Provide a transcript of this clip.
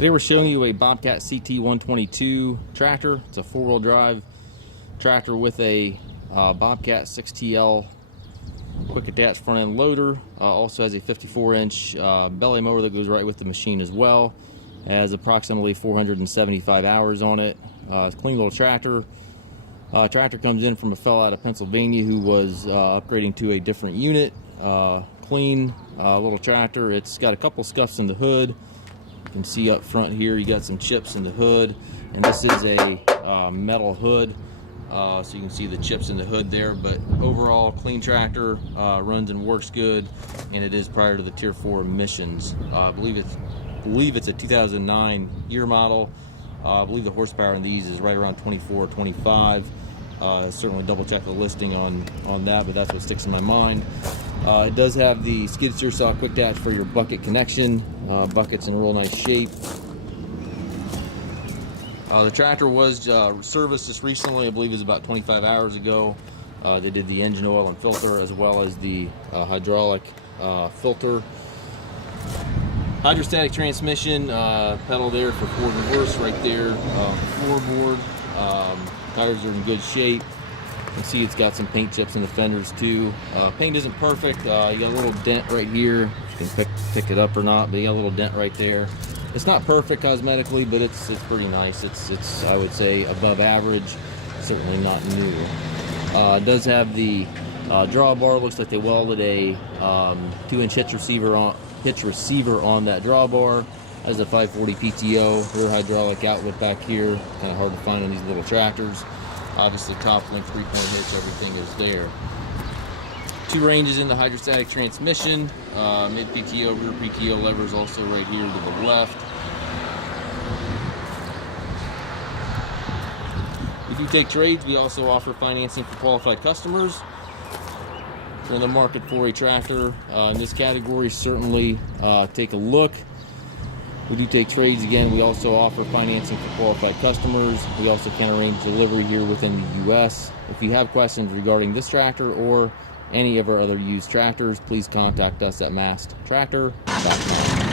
Today we're showing you a Bobcat CT122 tractor. It's a four-wheel drive tractor with a Bobcat 6TL quick attach front end loader. Also has a 54-inch belly mower that goes right with the machine as well. Has approximately 475 hours on it. It's a clean little tractor. Tractor comes in from a fellow out of Pennsylvania who was upgrading to a different unit. Clean little tractor. It's got a couple scuffs in the hood. You can see up front here you got some chips in the hood, and this is a metal hood, so you can see the chips in the hood there. But overall, clean tractor, runs and works good, and it is prior to the Tier 4 emissions. I believe it's a 2009 year model. I believe the horsepower in these is right around 24 or 25. Certainly double check the listing on that, but that's what sticks in my mind. It does have the skid steer saw quick attach for your bucket connection. Bucket's in a real nice shape. The tractor was serviced just recently. I believe it was about 25 hours ago. They did the engine oil and filter as well as the hydraulic filter. Hydrostatic transmission, pedal there for forward and reverse right there. Floorboard, tires are in good shape. You can see it's got some paint chips in the fenders too. Paint isn't perfect. You got a little dent right here. You can pick it up or not, but you got a little dent right there. It's not perfect cosmetically, but it's pretty nice. It's I would say above average. Certainly not new. It does have the drawbar. Looks like they welded a 2-inch hitch receiver on that drawbar. Has a 540 PTO, rear hydraulic outlet back here. Kind of hard to find on these little tractors. Obviously top link 3-point hitch, everything is there. 2 ranges in the hydrostatic transmission. Mid PTO, rear PTO levers also right here to the left. If you take trades, we also offer financing for qualified customers. If you're in the market for a tractor in this category, certainly take a look. We do take trades again. We also offer financing for qualified customers. We also can arrange delivery here within the U.S. If you have questions regarding this tractor or any of our other used tractors, please contact us at masttractor.com.